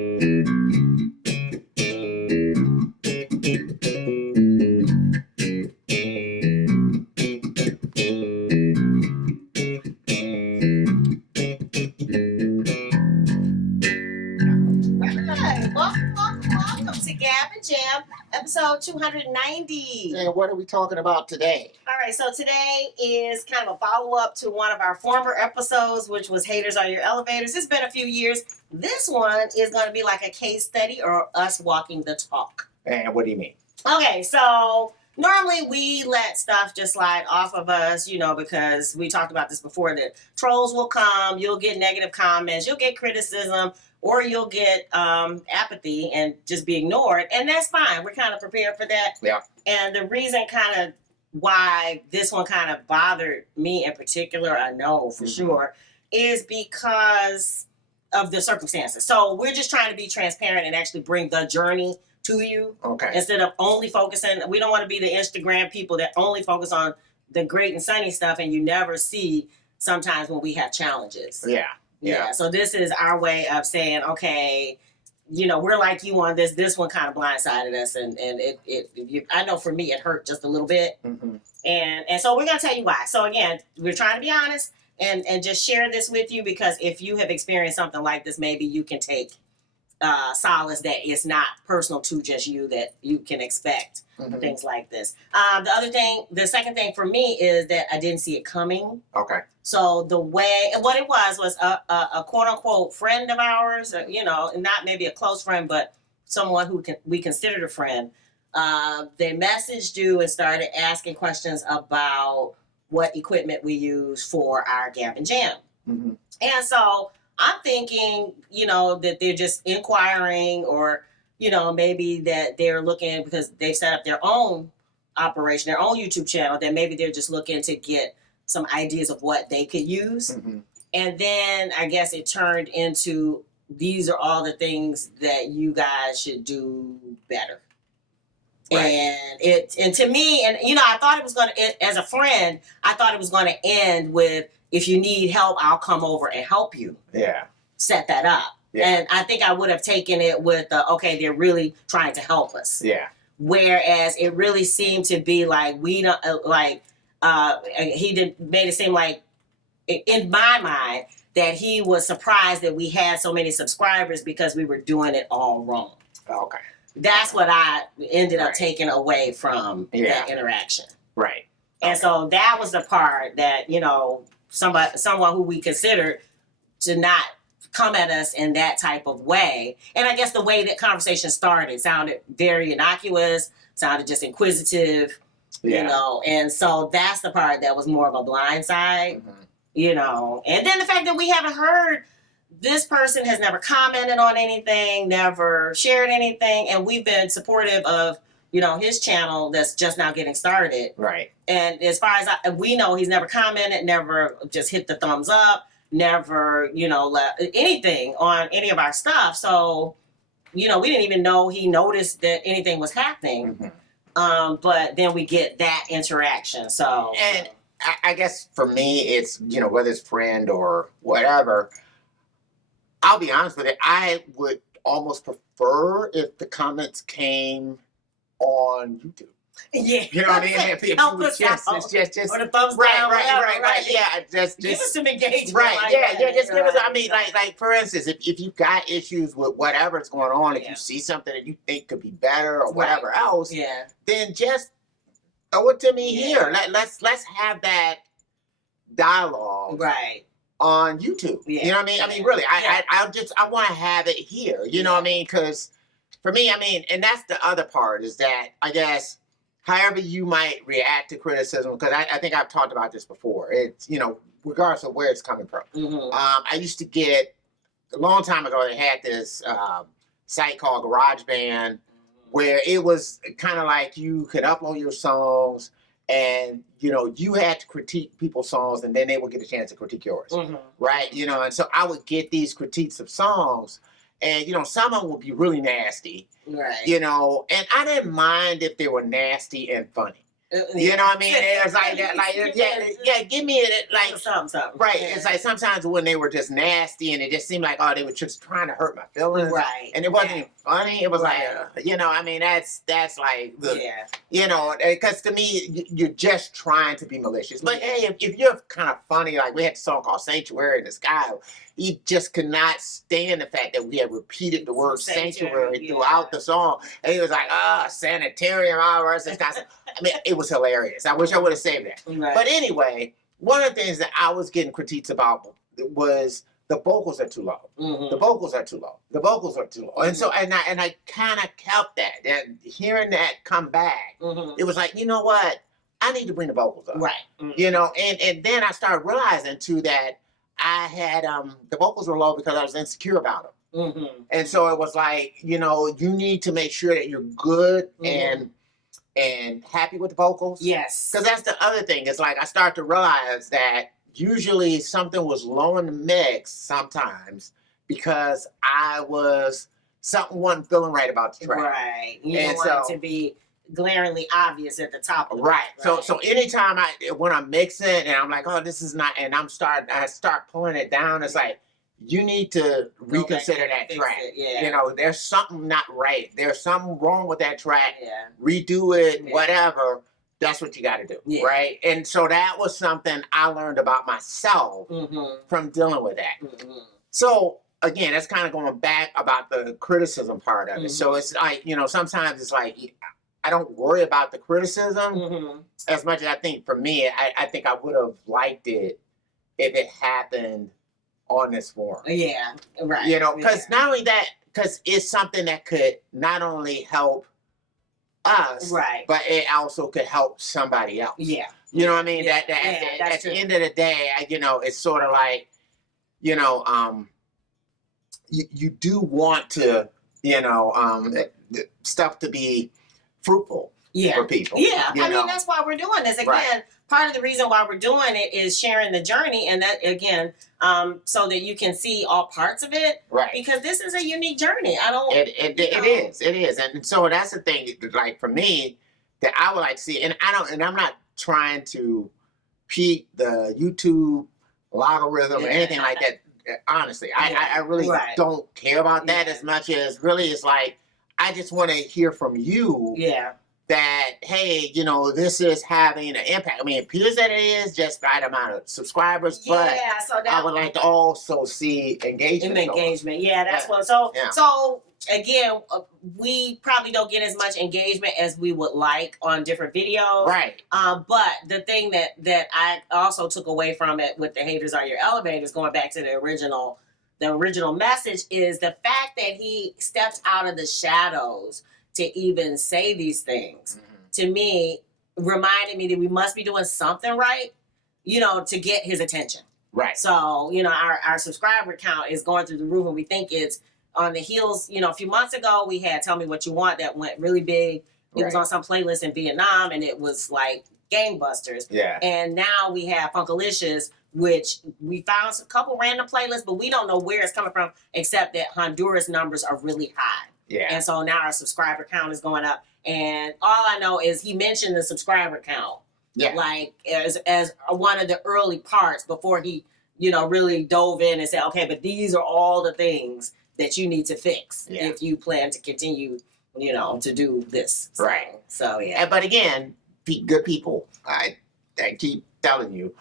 Welcome to Gab and Jam, episode 290. And what are we talking about today? All right, so today is kind of a follow-up to one of our former episodes, which was Haters Are Your Elevators. It's been a few years. This one is going to be like a case study or us walking the talk. And what do you mean? Okay, so normally we let stuff just slide off of us, because we talked about this before, that trolls will come, you'll get negative comments, you'll get criticism, or you'll get apathy and just be ignored. And that's fine. We're kind of prepared for that. Yeah. And the reason kind of why this one kind of bothered me in particular, I know for sure, is because of the circumstances. So we're just trying to be transparent and actually bring the journey to you. Okay. Instead of only focusing, we don't want to be the Instagram people that only focus on the great and sunny stuff and you never see sometimes when we have challenges. Yeah. So this is our way of saying, okay, we're like you on this. This one kind of blindsided us, and I know for me it hurt just a little bit, and so we're gonna tell you why. So again, we're trying to be honest and just share this with you, because if you have experienced something like this, maybe you can take solace that it's not personal to just you, that you can expect things like this. The second thing for me is that I didn't see it coming. Okay. So what it was a quote unquote friend of ours, not maybe a close friend, but someone who we considered a friend. They messaged you and started asking questions about what equipment we use for our Gab and Jam. And so I'm thinking, that they're just inquiring, or, maybe that they're looking because they've set up their own operation, their own YouTube channel, that maybe they're just looking to get some ideas of what they could use. And then I guess it turned into, these are all the things that you guys should do better. Right. And to me, and I thought it was going to, as a friend, I thought it was going to end with, if you need help, I'll come over and help you. Yeah. Set that up. Yeah. And I think I would have taken it with, okay, they're really trying to help us. Yeah. Whereas it really seemed to be like, we don't, made it seem like, in my mind, that he was surprised that we had so many subscribers because we were doing it all wrong. Okay. That's what I ended up taking away from that interaction. Right. And so that was the part that, someone who we considered to not come at us in that type of way. And I guess the way that conversation started sounded very innocuous, sounded just inquisitive, and so that's the part that was more of a blind side, and then the fact that we haven't heard, this person has never commented on anything, never shared anything, and we've been supportive of, his channel that's just now getting started. Right. And as far as we know, he's never commented, never just hit the thumbs up, never, anything on any of our stuff. So, we didn't even know he noticed that anything was happening. But then we get that interaction. So, and I guess for me, it's, whether it's friend or whatever, I'll be honest with you, I would almost prefer if the comments came on YouTube. Yeah. You know what I mean? If help us out. Or the thumbs down. Right. Yeah, just give us some engagement. Right. Just give us. I mean, like for instance, if you've got issues with whatever's going on, if you see something that you think could be better or whatever else, then just throw it to me here. Let's have that dialogue. Right. On YouTube. You know what I mean? I mean, really, I want to have it here. You know what I mean? Because for me, I mean, and that's the other part, is that I guess however you might react to criticism, because I think I've talked about this before. It's, regardless of where it's coming from. I used to get, a long time ago, they had this site called GarageBand, where it was kind of like you could upload your songs, and, you had to critique people's songs, and then they would get a chance to critique yours, right? And so I would get these critiques of songs, and, some of them would be really nasty, right? And I didn't mind if they were nasty and funny. You know what I mean? It was like that, like yeah, give me it like something. Right. Yeah. It's like sometimes when they were just nasty and it just seemed like, oh, they were just trying to hurt my feelings. Right. And it wasn't even funny. It was Right. like, you know, I mean, that's like, Yeah. you know, because to me, you're just trying to be malicious. But hey, if you're kind of funny, like we had a song called Sanctuary in the Sky, he just could not stand the fact that we had repeated the word sanctuary throughout the song. And he was like, sanitarium, all versus guys. I mean, it was hilarious. I wish I would have saved that. Right. But anyway, one of the things that I was getting critiques about was the vocals are too low. The vocals are too low. The vocals are too low. And so, and I kind of kept that. And hearing that come back, it was like, you know what? I need to bring the vocals up. Right. You know, and then I started realizing too that I had the vocals were low because I was insecure about them. And so it was like, you know, you need to make sure that you're good and happy with the vocals. Yes. Because that's the other thing. It's like I start to realize that usually something was low in the mix sometimes because something wasn't feeling right about the track. Right. You don't want it to be glaringly obvious at the top of the right. So anytime when I'm mixing and I'm like, oh, this is not, and I start pulling it down, it's like, you need to reconsider that track. You know, there's something not right. There's something wrong with that track. Redo it, whatever. That's what you got to do, right? And so that was something I learned about myself from dealing with that. So again, that's kind of going back about the criticism part of it. So it's like, you know, sometimes it's like, I don't worry about the criticism as much as I think for me, I think I would have liked it if it happened on this forum. Yeah, right. You know, because not only that, because it's something that could not only help us, right, but it also could help somebody else. Yeah. You know what I mean? At the end of the day, you know, it's sort of like, you know, you do want to, you know, stuff to be fruitful for people. Yeah. I mean, that's why we're doing this. Again, part of the reason why we're doing it is sharing the journey, and that, again, so that you can see all parts of it. Right. Because this is a unique journey. It is. And so that's the thing, like, for me, that I would like to see, and I'm not trying to peak the YouTube logarithm or anything like that. Honestly, I really don't care about that as much as really it's like, I just want to hear from you. Yeah. That, hey, you know, this is having an impact. I mean, it appears that it is just the right amount of subscribers, but I would like to also see engagement. That's what. So again, we probably don't get as much engagement as we would like on different videos. Right. But the thing that I also took away from it with the haters are your elevators, going back to the original message, is the fact that he stepped out of the shadows to even say these things, to me, reminded me that we must be doing something right, you know, to get his attention. Right. So, you know, our subscriber count is going through the roof, and we think it's on the heels. You know, a few months ago, we had Tell Me What You Want that went really big. It was on some playlist in Vietnam, and it was like gangbusters. Yeah. And now we have Funkalicious, which we found a couple random playlists, but we don't know where it's coming from, except that Honduras numbers are really high. Yeah. And so now our subscriber count is going up. And all I know is he mentioned the subscriber count. Yeah. Like as one of the early parts before he, you know, really dove in and said, okay, but these are all the things that you need to fix if you plan to continue, you know, to do this. Right. So yeah. But again, good people, I keep telling you,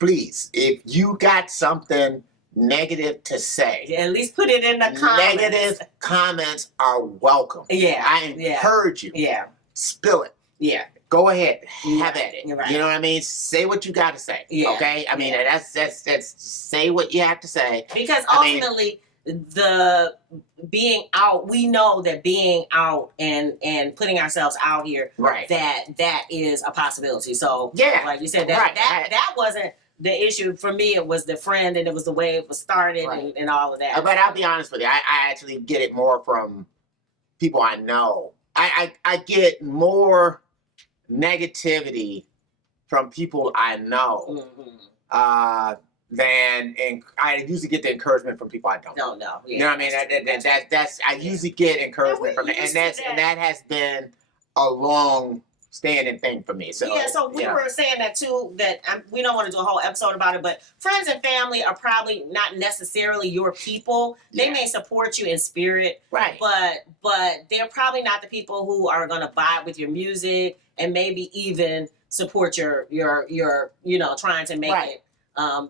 please, if you got something negative to say, at least put it in the comments. Negative comments are welcome. Yeah. I encourage you. Yeah. Spill it. Yeah. Go ahead. Have at it. Right. You know what I mean? Say what you got to say. Yeah. Okay? I mean, that's say what you have to say. Because ultimately, the being out, we know that being out and putting ourselves out here, right, that is a possibility. So, like you said, that wasn't the issue for me. It was the friend, and it was the way it was started, and all of that. But I'll be honest with you, I actually get it more from people I know. I get more negativity from people I know than, and I usually get the encouragement from people I don't know. Yeah, you know what I mean? That's I usually get encouragement from that, and that has been a long standing thing for me. So yeah, so we were saying that too, that we don't want to do a whole episode about it, but friends and family are probably not necessarily your people. They may support you in spirit, right? But they're probably not the people who are going to vibe with your music and maybe even support your trying to make it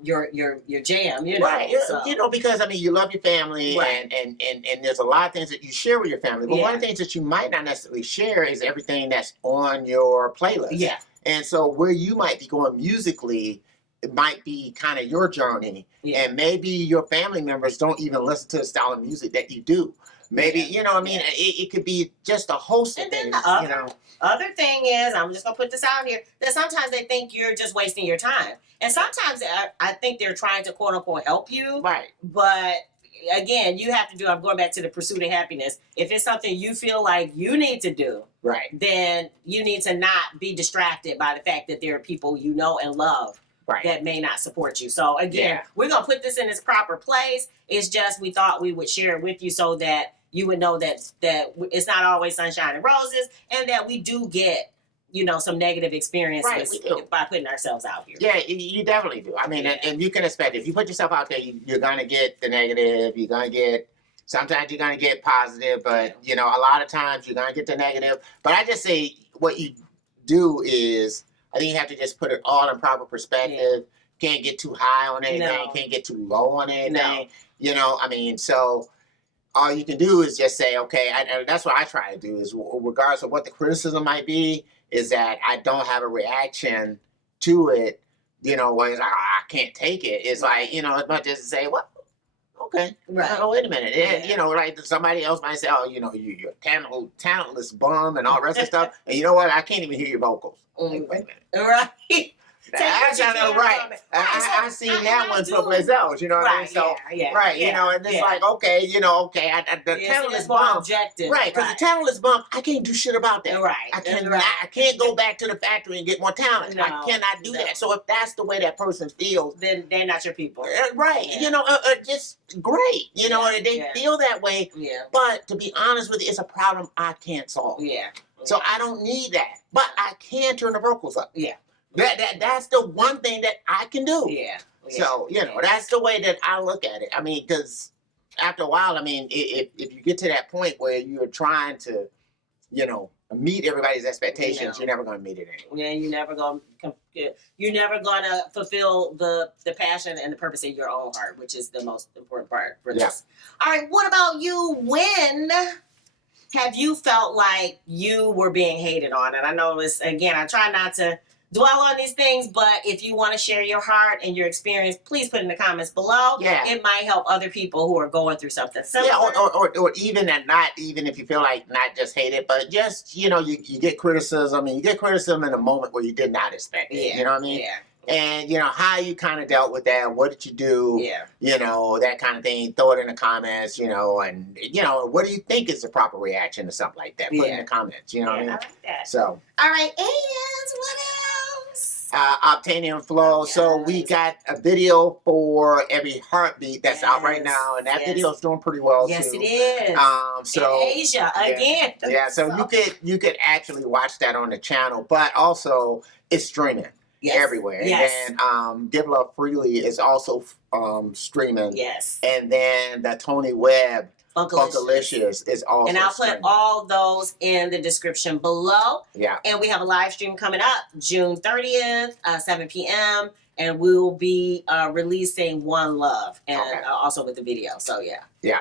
your jam, Right. So. Because I mean, you love your family, right. and there's a lot of things that you share with your family. But one of the things that you might not necessarily share is everything that's on your playlist. Yeah. And so where you might be going musically, it might be kind of your journey, and maybe your family members don't even listen to the style of music that you do. Maybe it could be just a host of things. Other thing is, I'm just gonna put this out here, that sometimes they think you're just wasting your time, and sometimes I think they're trying to quote unquote help you. Right. But again, you have to do. I'm going back to the pursuit of happiness. If it's something you feel like you need to do, right, then you need to not be distracted by the fact that there are people you know and love. Right. That may not support you. So again, we're gonna put this in its proper place. It's just we thought we would share it with you so that you would know that it's not always sunshine and roses, and that we do get some negative experiences by putting ourselves out here. Yeah, you definitely do. I mean, and you can expect if you put yourself out there, you're gonna get the negative. You're gonna get sometimes you're gonna get positive, but a lot of times you're gonna get the negative. But I just say what you do is. I think you have to just put it all in proper perspective. Can't get too high on anything. No. Can't get too low on anything. No. So all you can do is just say, okay, and that's what I try to do is regardless of what the criticism might be, is that I don't have a reaction to it, where it's like, I can't take it. It's like, as much as to say, well, okay. Right. Oh, wait a minute. Yeah. Like somebody else might say, oh, you're a talentless bum and all the rest of stuff. And you know what? I can't even hear your vocals. Like, wait a minute. Right. That's not right. I seen that one someplace else. You know what I mean? So right, and it's like okay, the talentless bump, objective, right? Because the talentless bump, I can't do shit about that. Right. I cannot. I can't go back to the factory and get more talent. No, I cannot do that. So if that's the way that person feels, then they're not your people. Right. Just great. They feel that way. Yeah. But to be honest with you, it's a problem I can't solve. Yeah. So I don't need that, but I can turn the vocals up. Yeah. That's the one thing that I can do. Yeah. So, that's the way that I look at it. I mean, because after a while, I mean, if you get to that point where you're trying to, meet everybody's expectations, you're never going to meet it anyway. Yeah, you're never going to fulfill the passion and the purpose in your own heart, which is the most important part for this. All right, what about you? When have you felt like you were being hated on? And I know this, again, I try not to dwell on these things, but if you want to share your heart and your experience, please put in the comments below. Yeah. It might help other people who are going through something similar. Yeah, or even and not even if you feel like not just hate it, but just, you get criticism, and you get criticism in a moment where you did not expect it. Yeah. You know what I mean? Yeah. And, how you kind of dealt with that, what did you do? Yeah. That kind of thing. Throw it in the comments, and, what do you think is the proper reaction to something like that? Put in the comments, you know what I mean? I like that. So. All right, and what else? Obtaining Flow. Yes. So we got a video for every heartbeat that's out right now, and that video is doing pretty well too. Yes, it is. So in Asia again. Yeah, so you could actually watch that on the channel, but also it's streaming everywhere. Yes. And then Give Love Freely is also streaming. Yes. And then the Tony Webb Funkalicious is also and I'll put streaming. all those in the description below. Yeah. And we have a live stream coming up June 30th, 7 p.m. And we'll be releasing One Love and also with the video. So yeah.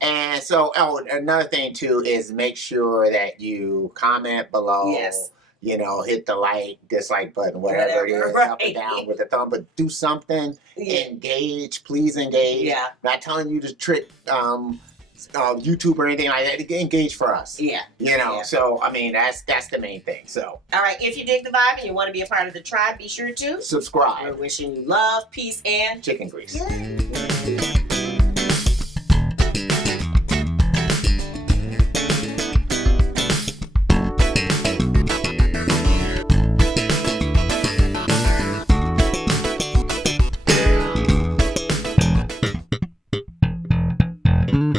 And so another thing too is make sure that you comment below. Yes. Hit the like, dislike button, whatever it is, up and down with the thumb, but do something. Engage, please engage. Yeah. Not telling you to trick YouTube or anything like that. Engage for us. Yeah. So I mean that's the main thing. So all right, if you dig the vibe and you want to be a part of the tribe, be sure to subscribe. We're wishing you love, peace, and chicken grease. Yeah.